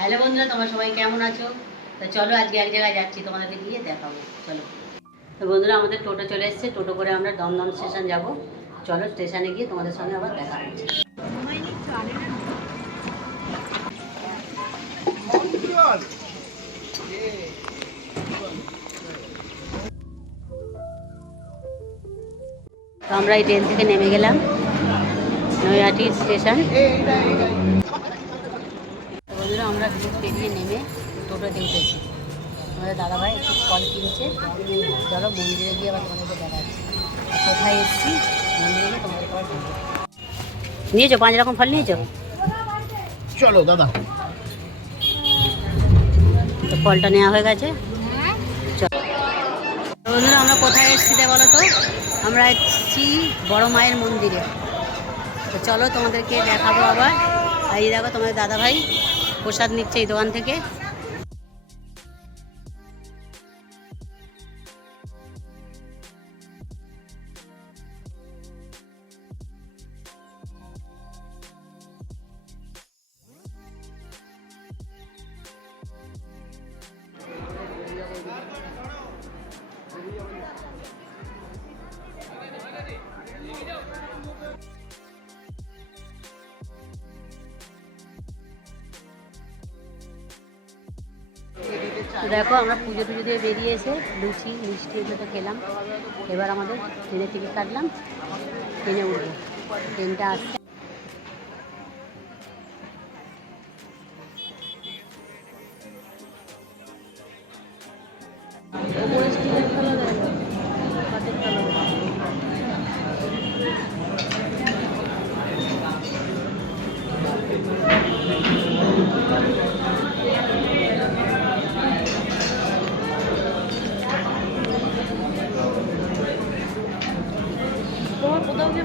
Hello বন্ধুরা, তোমরা সবাই কেমন আছো? তো চলো আজকে এক জায়গায় যাচ্ছি, তোমাদেরকে গিয়ে দেখাবো। চলো। তো বন্ধুরা, আমাদের টোটো চলে এসেছে। টোটো করে আমরা দমদম স্টেশন যাব। চলো স্টেশনে গিয়ে তোমাদের সঙ্গে আবার দেখা হচ্ছে। তো আমরা এই ট্রেন থেকে নেমে গেলাম নৈহাটি স্টেশন। বন্ধুরা, আমরা ব্রিজ পেরিয়ে নেমে টোটোতে উঠেছি। আমাদের দাদাভাই একটু ফল কিনছে। চলো মন্দিরে গিয়ে আবার তোমাদেরকে দেখাচ্ছি কোথায় এসেছি। মন্দিরে গিয়ে তোমাদেরকে আবার বলবো। নিয়েছো 5 রকম ফল নিয়েছো? চলো দাদা। তো ফলটা নেওয়া হয়ে গেছে। চলো বন্ধুরা, আমরা কোথায় এসেছি বলো তো? আমরা এসেছি বড় মায়ের মন্দিরে। তো চলো তোমাদেরকে দেখাবো আবার। আর এই দেখো তোমাদের দাদাভাই প্রসাদ নিচ্ছে এই দোকান থেকে। দেখো আমরা পুজো টুজো দিয়ে বেরিয়ে এসে লুচি মিষ্টি এগুলো খেলাম। এবার আমাদের ট্রেনের টিকিট কাটলাম, ট্রেনে উঠবো। ট্রেনটা আসছে। তোমার কোথাও যে